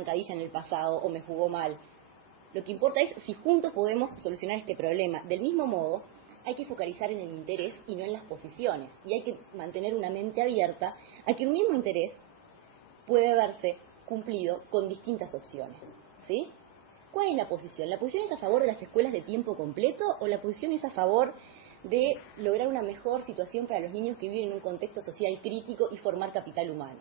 zancadilla en el pasado o me jugó mal. Lo que importa es si juntos podemos solucionar este problema. Del mismo modo, hay que focalizar en el interés y no en las posiciones. Y hay que mantener una mente abierta a que un mismo interés puede verse cumplido con distintas opciones. ¿Sí? ¿Cuál es la posición? ¿La posición es a favor de las escuelas de tiempo completo o la posición es a favor de lograr una mejor situación para los niños que viven en un contexto social crítico y formar capital humano?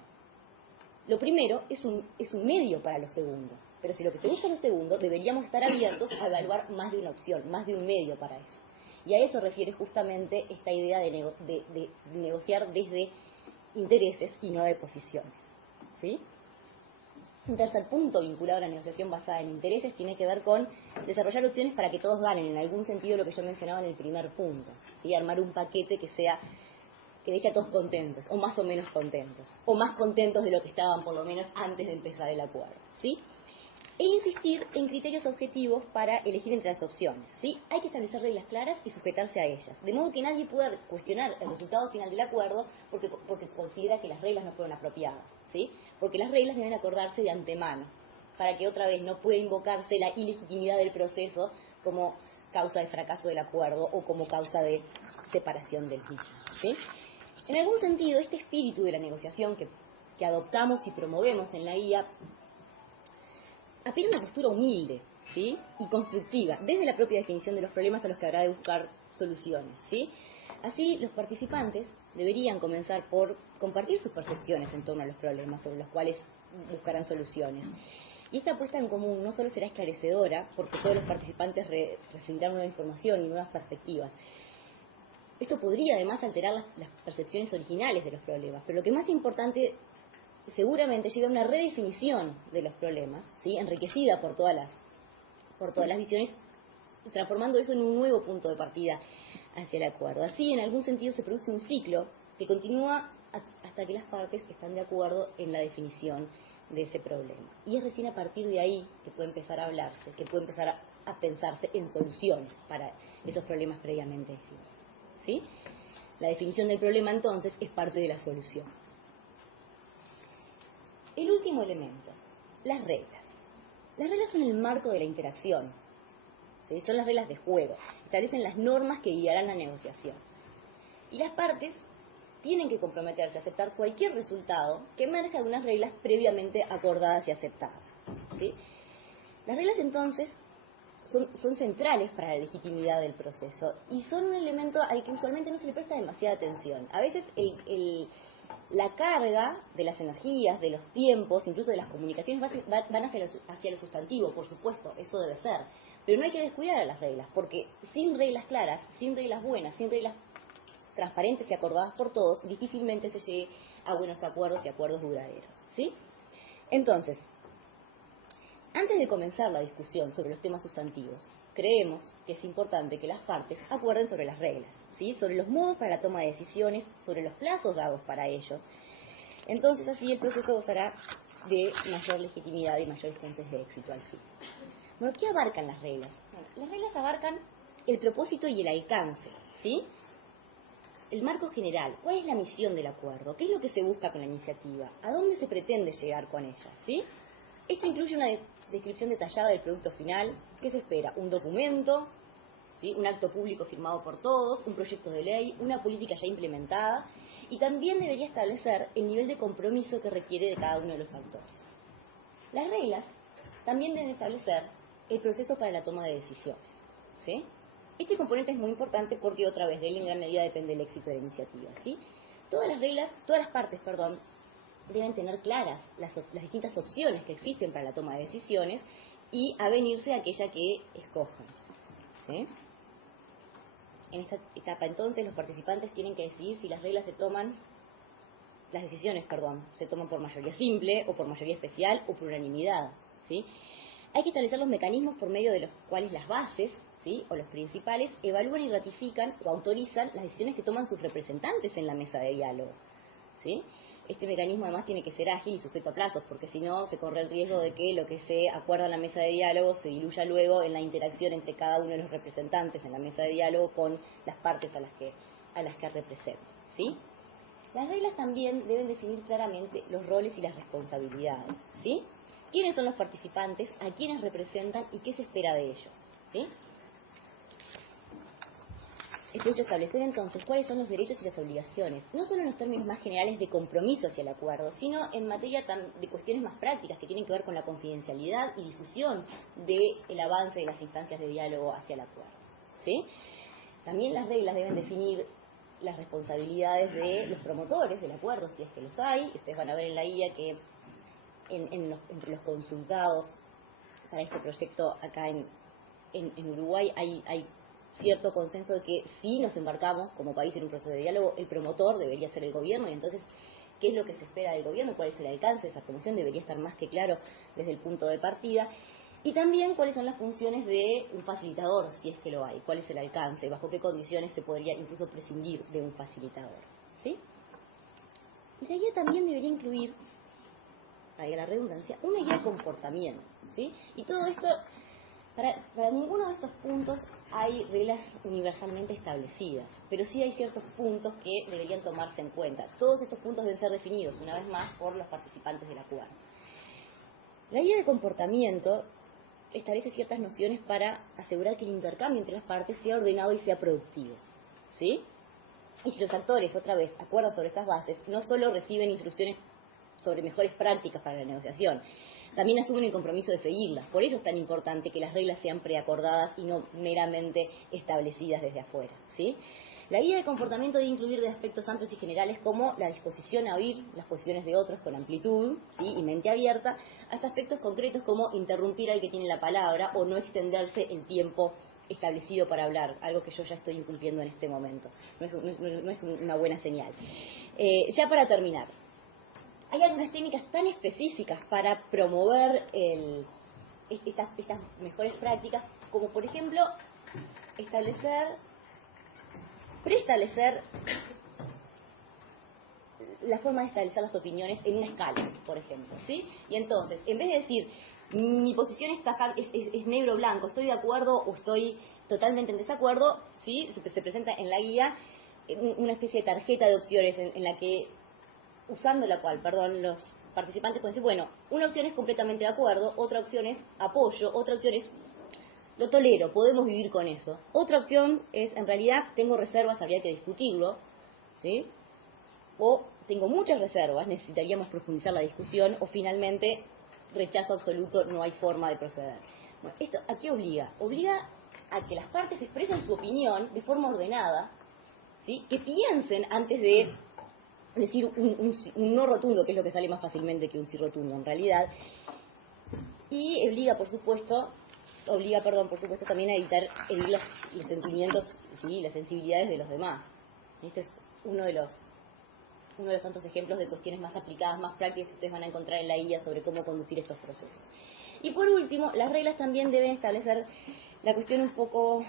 Lo primero es un medio para lo segundo, pero si lo que se busca es lo segundo, deberíamos estar abiertos a evaluar más de una opción, más de un medio para eso. Y a eso refiere justamente esta idea de negociar desde intereses y no de posiciones. ¿Sí? Un tercer punto vinculado a la negociación basada en intereses tiene que ver con desarrollar opciones para que todos ganen, en algún sentido lo que yo mencionaba en el primer punto. ¿Sí? Armar un paquete que deje a todos contentos, o más o menos contentos, o más contentos de lo que estaban por lo menos antes de empezar el acuerdo. ¿Sí? E insistir en criterios objetivos para elegir entre las opciones. ¿Sí? Hay que establecer reglas claras y sujetarse a ellas, de modo que nadie pueda cuestionar el resultado final del acuerdo porque considera que las reglas no fueron apropiadas. ¿Sí? Porque las reglas deben acordarse de antemano, para que otra vez no pueda invocarse la ilegitimidad del proceso como causa de fracaso del acuerdo o como causa de separación del mismo. ¿Sí? En algún sentido, este espíritu de la negociación que adoptamos y promovemos en la guía apela a una postura humilde, ¿sí? Y constructiva, desde la propia definición de los problemas a los que habrá de buscar soluciones, ¿sí? Así, los participantes deberían comenzar por compartir sus percepciones en torno a los problemas sobre los cuales buscarán soluciones. Y esta puesta en común no solo será esclarecedora, porque todos los participantes recibirán nueva información y nuevas perspectivas. Esto podría además alterar las percepciones originales de los problemas, pero lo que más importante seguramente lleva a una redefinición de los problemas, ¿sí? Enriquecida por todas las visiones, transformando eso en un nuevo punto de partida hacia el acuerdo. Así, en algún sentido, se produce un ciclo que continúa hasta que las partes están de acuerdo en la definición de ese problema. Y es recién a partir de ahí que puede empezar a hablarse, que puede empezar a pensarse en soluciones para esos problemas previamente definidos. ¿Sí? La definición del problema, entonces, es parte de la solución. El último elemento, las reglas. Las reglas son el marco de la interacción, ¿sí? Son las reglas de juego, establecen las normas que guiarán la negociación. Y las partes tienen que comprometerse a aceptar cualquier resultado que emerja de unas reglas previamente acordadas y aceptadas, ¿sí? Las reglas, entonces, son centrales para la legitimidad del proceso y son un elemento al que usualmente no se le presta demasiada atención. A veces la carga de las energías, de los tiempos, incluso de las comunicaciones van hacia lo sustantivo, por supuesto, eso debe ser. Pero no hay que descuidar a las reglas, porque sin reglas claras, sin reglas buenas, sin reglas transparentes y acordadas por todos, difícilmente se llegue a buenos acuerdos y acuerdos duraderos, ¿sí? Entonces, antes de comenzar la discusión sobre los temas sustantivos, creemos que es importante que las partes acuerden sobre las reglas, ¿sí? Sobre los modos para la toma de decisiones, sobre los plazos dados para ellos. Entonces, así el proceso gozará de mayor legitimidad y mayores chances de éxito al fin. Bueno, ¿qué abarcan las reglas? Bueno, las reglas abarcan el propósito y el alcance, ¿sí? El marco general, ¿cuál es la misión del acuerdo? ¿Qué es lo que se busca con la iniciativa? ¿A dónde se pretende llegar con ella? ¿Sí? Esto incluye una descripción detallada del producto final. ¿Qué se espera? Un documento, ¿sí? Un acto público firmado por todos, un proyecto de ley, una política ya implementada, y también debería establecer el nivel de compromiso que requiere de cada uno de los actores. Las reglas también deben establecer el proceso para la toma de decisiones, ¿sí? Este componente es muy importante porque otra vez de él en gran medida depende el éxito de la iniciativa, ¿sí? Todas las partes, deben tener claras las distintas opciones que existen para la toma de decisiones y avenirse a aquella que escojan, ¿sí? En esta etapa, entonces, los participantes tienen que decidir si las decisiones se toman por mayoría simple, o por mayoría especial, o por unanimidad, ¿sí? Hay que establecer los mecanismos por medio de los cuales las bases, ¿sí? O los principales evalúan y ratifican o autorizan las decisiones que toman sus representantes en la mesa de diálogo, ¿sí? Este mecanismo además tiene que ser ágil y sujeto a plazos, porque si no se corre el riesgo de que lo que se acuerda en la mesa de diálogo se diluya luego en la interacción entre cada uno de los representantes en la mesa de diálogo con las partes a las que representan, ¿sí? Las reglas también deben definir claramente los roles y las responsabilidades, ¿sí? quiénes son los participantes, a quiénes representan y qué se espera de ellos, ¿sí? Es hecho establecer entonces cuáles son los derechos y las obligaciones, no solo en los términos más generales de compromiso hacia el acuerdo, sino en materia de cuestiones más prácticas que tienen que ver con la confidencialidad y difusión del avance de las instancias de diálogo hacia el acuerdo, ¿sí? También las reglas deben definir las responsabilidades de los promotores del acuerdo, si es que los hay. Ustedes van a ver en la guía que entre los consultados para este proyecto acá en Uruguay hay cierto consenso de que si nos embarcamos como país en un proceso de diálogo, el promotor debería ser el gobierno, y entonces, ¿qué es lo que se espera del gobierno? ¿Cuál es el alcance de esa promoción? Debería estar más que claro desde el punto de partida. Y también cuáles son las funciones de un facilitador, si es que lo hay, cuál es el alcance, bajo qué condiciones se podría incluso prescindir de un facilitador, ¿sí? Y la guía también debería incluir, ahí a la redundancia, una guía de comportamiento, ¿sí? Y todo esto, para ninguno de estos puntos hay reglas universalmente establecidas, pero sí hay ciertos puntos que deberían tomarse en cuenta. Todos estos puntos deben ser definidos, una vez más, por los participantes del acuerdo. La guía de comportamiento establece ciertas nociones para asegurar que el intercambio entre las partes sea ordenado y sea productivo, ¿sí? Y si los actores, otra vez, acuerdan sobre estas bases, no solo reciben instrucciones sobre mejores prácticas para la negociación, también asumen el compromiso de seguirlas. Por eso es tan importante que las reglas sean preacordadas y no meramente establecidas desde afuera, ¿sí? La guía de comportamiento debe incluir de aspectos amplios y generales como la disposición a oír las posiciones de otros con amplitud, ¿sí?, y mente abierta, hasta aspectos concretos como interrumpir al que tiene la palabra o no extenderse el tiempo establecido para hablar, algo que yo ya estoy incumpliendo en este momento. No es una buena señal. Ya para terminar, hay algunas técnicas tan específicas para promover estas mejores prácticas, como por ejemplo preestablecer la forma de establecer las opiniones en una escala, por ejemplo, ¿sí? Y entonces, en vez de decir, mi posición es negro o blanco, estoy de acuerdo o estoy totalmente en desacuerdo, ¿sí?, se presenta en la guía una especie de tarjeta de opciones en la que, usando la cual, los participantes pueden decir, bueno, una opción es completamente de acuerdo, otra opción es apoyo, otra opción es lo tolero, podemos vivir con eso. Otra opción es, en realidad, tengo reservas, habría que discutirlo, ¿sí? O tengo muchas reservas, necesitaríamos profundizar la discusión, o finalmente, rechazo absoluto, no hay forma de proceder. Bueno, ¿esto a qué obliga? Obliga a que las partes expresen su opinión de forma ordenada, ¿sí?, que piensen antes de decir un no rotundo, que es lo que sale más fácilmente que un sí rotundo en realidad, y obliga, por supuesto, también a evitar herir los sentimientos, ¿sí?, las sensibilidades de los demás. Esto es uno de los tantos ejemplos de cuestiones más aplicadas, más prácticas que ustedes van a encontrar en la guía sobre cómo conducir estos procesos. Y por último, las reglas también deben establecer la cuestión un poco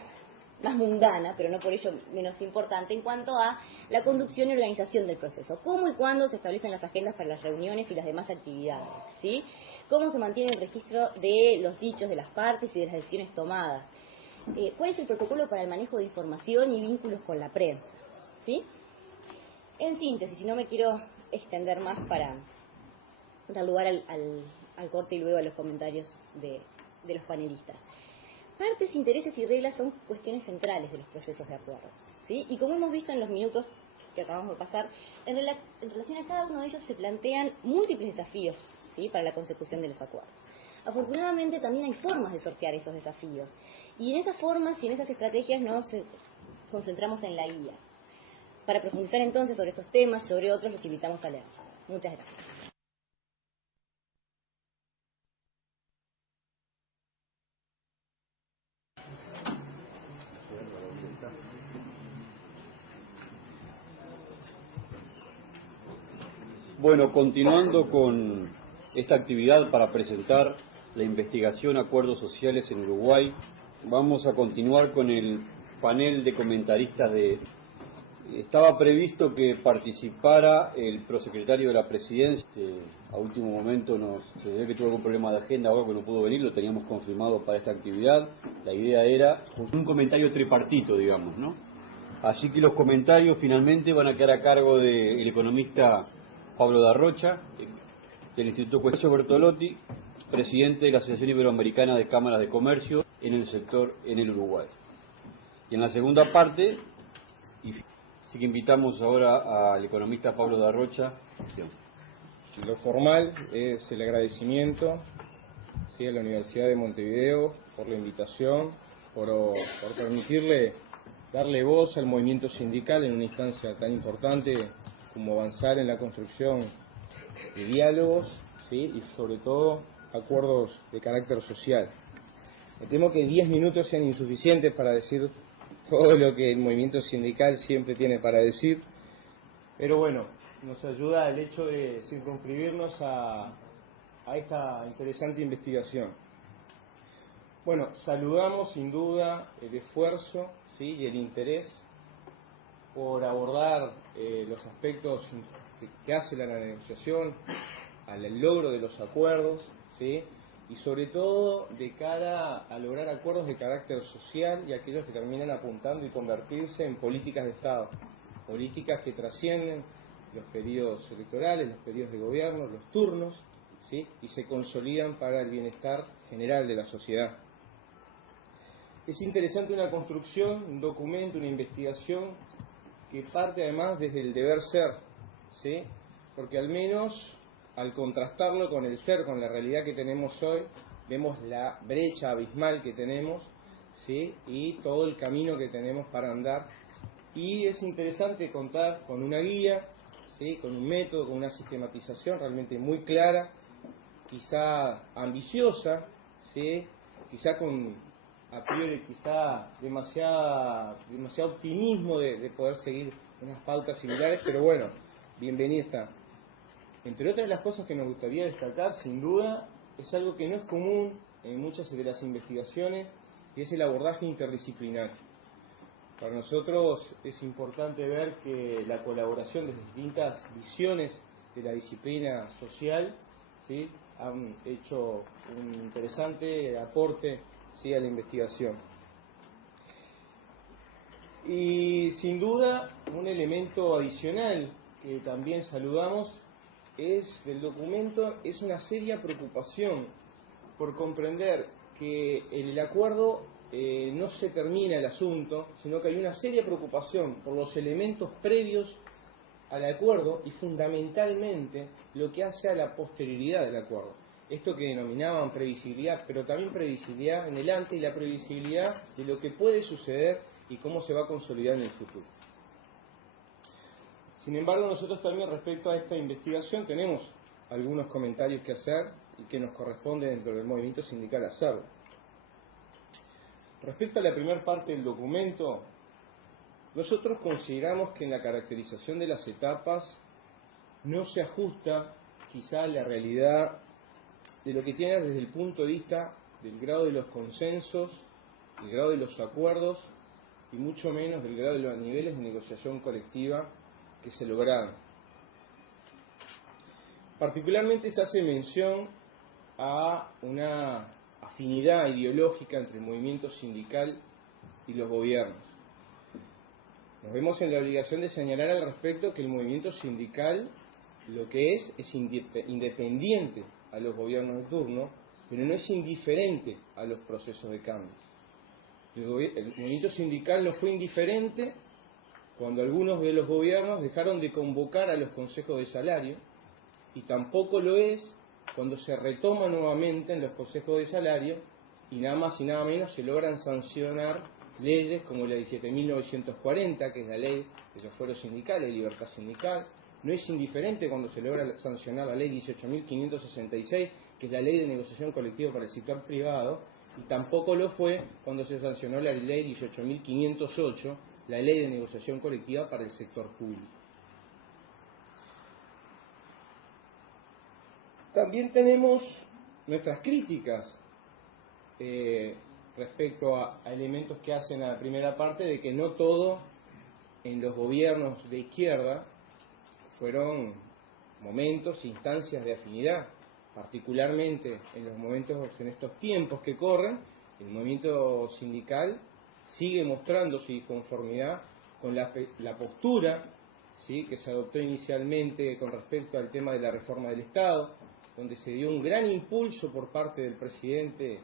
más mundana, pero no por ello menos importante, en cuanto a la conducción y organización del proceso. Cómo y cuándo se establecen las agendas para las reuniones y las demás actividades, ¿sí? Cómo se mantiene el registro de los dichos de las partes y de las decisiones tomadas. ¿Cuál es el protocolo para el manejo de información y vínculos con la prensa? ¿Sí? En síntesis, si no me quiero extender más para dar lugar al corte y luego a los comentarios de los panelistas. Partes, intereses y reglas son cuestiones centrales de los procesos de acuerdos, ¿sí? Y como hemos visto en los minutos que acabamos de pasar, en relación a cada uno de ellos se plantean múltiples desafíos, ¿sí?, para la consecución de los acuerdos. Afortunadamente también hay formas de sortear esos desafíos, y en esas formas y en esas estrategias nos concentramos en la guía. Para profundizar entonces sobre estos temas y sobre otros, los invitamos a leer. Muchas gracias. Bueno, continuando con esta actividad para presentar la investigación Acuerdos Sociales en Uruguay, vamos a continuar con el panel de comentaristas Estaba previsto que participara el prosecretario de la Presidencia, a último momento se ve que tuvo algún problema de agenda, ahora que no pudo venir, lo teníamos confirmado para esta actividad. La idea era un comentario tripartito, digamos, ¿no? Así que los comentarios finalmente van a quedar a cargo del economista Pablo Darrocha, del Instituto Cuesio Bertolotti, presidente de la Asociación Iberoamericana de Cámaras de Comercio en el sector en el Uruguay. Y en la segunda parte, así que invitamos ahora al economista Pablo Darrocha. Lo formal es el agradecimiento, ¿sí?, a la Universidad de Montevideo por la invitación, por permitirle darle voz al movimiento sindical en una instancia tan importante como avanzar en la construcción de diálogos, ¿sí?, y sobre todo acuerdos de carácter social. Me temo que 10 minutos sean insuficientes para decir todo lo que el movimiento sindical siempre tiene para decir, pero bueno, nos ayuda el hecho de circunscribirnos a esta interesante investigación. Bueno, saludamos sin duda el esfuerzo, ¿sí?, y el interés por abordar los aspectos que hace la negociación al logro de los acuerdos, ¿sí?, y sobre todo de cara a lograr acuerdos de carácter social y aquellos que terminan apuntando y convertirse en políticas de Estado, políticas que trascienden los periodos electorales, los periodos de gobierno, los turnos, ¿sí?, y se consolidan para el bienestar general de la sociedad. Es interesante una construcción, un documento, una investigación que parte además desde el deber ser, ¿sí?, porque al menos al contrastarlo con el ser, con la realidad que tenemos hoy, vemos la brecha abismal que tenemos, ¿sí?, y todo el camino que tenemos para andar. Y es interesante contar con una guía, ¿sí?, con un método, con una sistematización realmente muy clara, quizá ambiciosa, ¿sí?, quizá con a priori demasiado optimismo de poder seguir unas pautas similares, pero bueno, bienvenida está. Entre otras las cosas que nos gustaría destacar, sin duda, es algo que no es común en muchas de las investigaciones, y es el abordaje interdisciplinario. Para nosotros es importante ver que la colaboración de distintas visiones de la disciplina social, ¿sí?, han hecho un interesante aporte, ¿sí?, a la investigación. Y sin duda un elemento adicional que también saludamos del documento es una seria preocupación por comprender que en el acuerdo no se termina el asunto, sino que hay una seria preocupación por los elementos previos al acuerdo y fundamentalmente lo que hace a la posterioridad del acuerdo. Esto que denominaban previsibilidad, pero también previsibilidad en el antes y la previsibilidad de lo que puede suceder y cómo se va a consolidar en el futuro. Sin embargo, nosotros también respecto a esta investigación tenemos algunos comentarios que hacer y que nos corresponde dentro del movimiento sindical hacerlo. Respecto a la primera parte del documento, nosotros consideramos que en la caracterización de las etapas no se ajusta quizá a la realidad de lo que tiene desde el punto de vista del grado de los consensos, el grado de los acuerdos y mucho menos del grado de los niveles de negociación colectiva que se lograron. Particularmente se hace mención a una afinidad ideológica entre el movimiento sindical y los gobiernos. Nos vemos en la obligación de señalar al respecto que el movimiento sindical lo que es independiente a los gobiernos de turno, pero no es indiferente a los procesos de cambio. El movimiento sindical no fue indiferente cuando algunos de los gobiernos dejaron de convocar a los consejos de salario, y tampoco lo es cuando se retoma nuevamente en los consejos de salario y nada más y nada menos se logran sancionar leyes como la 17.940, que es la ley de los fueros sindicales, libertad sindical. No es indiferente cuando se logra sancionar la ley 18.566, que es la ley de negociación colectiva para el sector privado, y tampoco lo fue cuando se sancionó la ley 18.508, la ley de negociación colectiva para el sector público. También tenemos nuestras críticas respecto a elementos que hacen a la primera parte de que no todo en los gobiernos de izquierda fueron momentos, instancias de afinidad, particularmente en los momentos, en estos tiempos que corren, el movimiento sindical sigue mostrando su disconformidad con la postura, ¿sí?, que se adoptó inicialmente con respecto al tema de la reforma del Estado, donde se dio un gran impulso por parte del presidente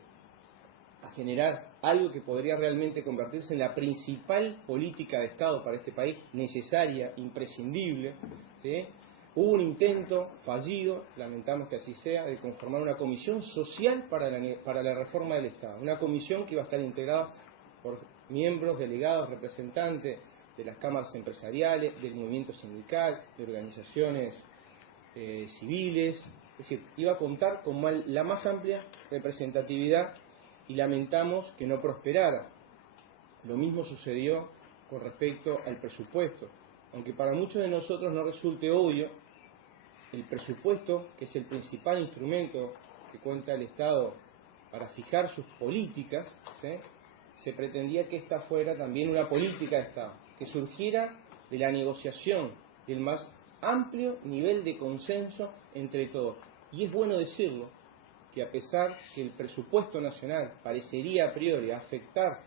a generar algo que podría realmente convertirse en la principal política de Estado para este país, necesaria, imprescindible, ¿sí? Hubo un intento fallido, lamentamos que así sea, de conformar una comisión social para la reforma del Estado. Una comisión que iba a estar integrada por miembros, delegados, representantes de las cámaras empresariales, del movimiento sindical, de organizaciones civiles. Es decir, iba a contar con la más amplia representatividad y lamentamos que no prosperara. Lo mismo sucedió con respecto al presupuesto. Aunque para muchos de nosotros no resulte obvio, el presupuesto, que es el principal instrumento que cuenta el Estado para fijar sus políticas, ¿sí?, se pretendía que esta fuera también una política de Estado, que surgiera de la negociación, del más amplio nivel de consenso entre todos. Y es bueno decirlo, que a pesar que el presupuesto nacional parecería a priori afectar,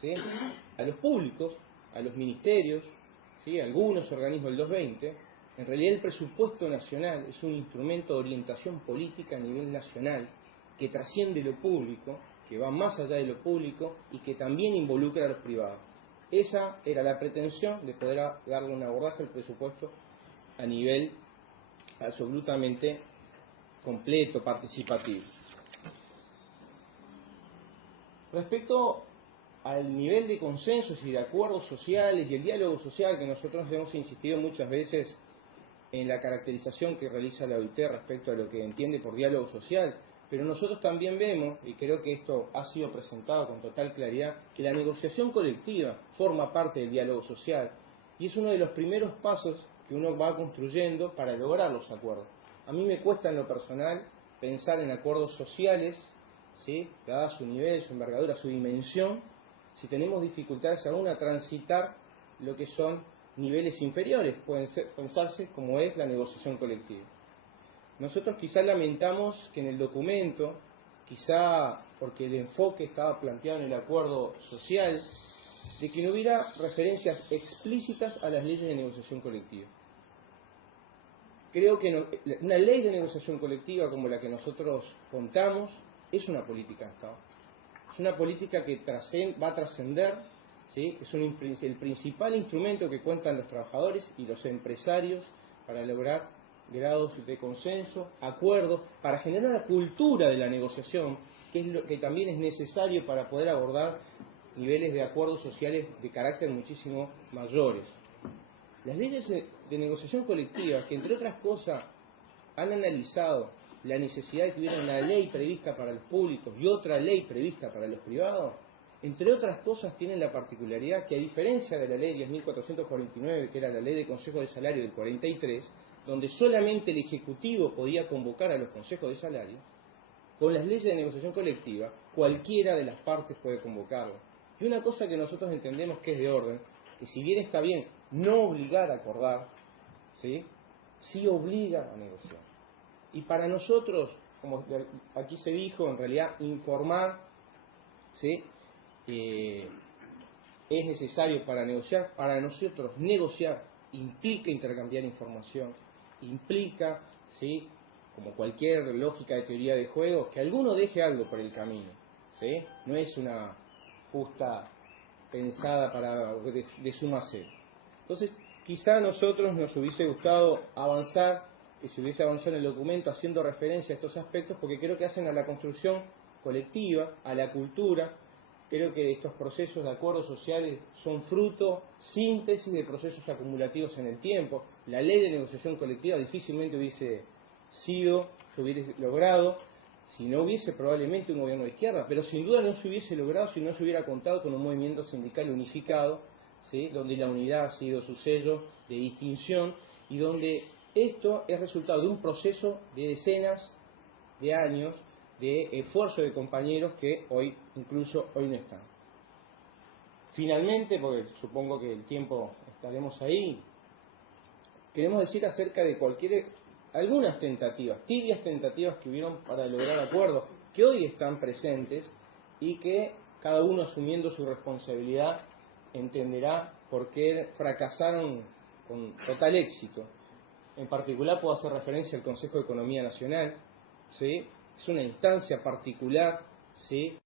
¿sí?, a los públicos, a los ministerios, ¿sí?, a algunos organismos del 220, en realidad el presupuesto nacional es un instrumento de orientación política a nivel nacional que trasciende lo público, que va más allá de lo público y que también involucra a los privados. Esa era la pretensión de poder darle un abordaje al presupuesto a nivel absolutamente completo, participativo. Respecto al nivel de consensos y de acuerdos sociales y el diálogo social, que nosotros hemos insistido muchas veces en la caracterización que realiza la OIT respecto a lo que entiende por diálogo social, pero nosotros también vemos, y creo que esto ha sido presentado con total claridad, que la negociación colectiva forma parte del diálogo social y es uno de los primeros pasos que uno va construyendo para lograr los acuerdos. A mí me cuesta en lo personal pensar en acuerdos sociales, ¿sí?, dada su nivel, su envergadura, su dimensión, si tenemos dificultades aún a transitar lo que son niveles inferiores, pueden pensarse como es la negociación colectiva. Nosotros quizá lamentamos que en el documento, quizá porque el enfoque estaba planteado en el acuerdo social, de que no hubiera referencias explícitas a las leyes de negociación colectiva. Creo que una ley de negociación colectiva como la que nosotros contamos es una política de Estado. Es una política que va a trascender, ¿sí?, es el principal instrumento que cuentan los trabajadores y los empresarios para lograr grados de consenso, acuerdos, para generar la cultura de la negociación, que es lo que también es necesario para poder abordar niveles de acuerdos sociales de carácter muchísimo mayores. Las leyes de negociación colectiva, que entre otras cosas han analizado la necesidad de que hubiera una ley prevista para los públicos y otra ley prevista para los privados, entre otras cosas tienen la particularidad que, a diferencia de la ley 10.449, que era la ley de Consejo de Salario del 43, donde solamente el Ejecutivo podía convocar a los consejos de salario, con las leyes de negociación colectiva, cualquiera de las partes puede convocarlo. Y una cosa que nosotros entendemos que es de orden, que si bien está bien no obligar a acordar, ¿sí?, sí obliga a negociar. Y para nosotros, como aquí se dijo, en realidad informar, ¿sí?, es necesario para negociar. Para nosotros negociar implica intercambiar información, implica, ¿sí?, como cualquier lógica de teoría de juego, que alguno deje algo por el camino, ¿sí? No es una justa pensada de suma cero. Entonces, quizá a nosotros nos hubiese gustado avanzar, que se hubiese avanzado en el documento haciendo referencia a estos aspectos, porque creo que hacen a la construcción colectiva, a la cultura. Creo que estos procesos de acuerdos sociales son fruto, síntesis de procesos acumulativos en el tiempo. La ley de negociación colectiva difícilmente se hubiese logrado si no hubiese probablemente un gobierno de izquierda, pero sin duda no se hubiese logrado si no se hubiera contado con un movimiento sindical unificado, ¿sí?, donde la unidad ha sido su sello de distinción y donde esto es resultado de un proceso de decenas de años de esfuerzo de compañeros que incluso hoy no están. Finalmente, porque supongo que el tiempo estaremos ahí, queremos decir acerca de algunas tentativas, tibias tentativas que hubieron para lograr acuerdos, que hoy están presentes y que cada uno, asumiendo su responsabilidad, entenderá por qué fracasaron con total éxito. En particular puedo hacer referencia al Consejo de Economía Nacional, ¿sí? Es una instancia particular, ¿sí?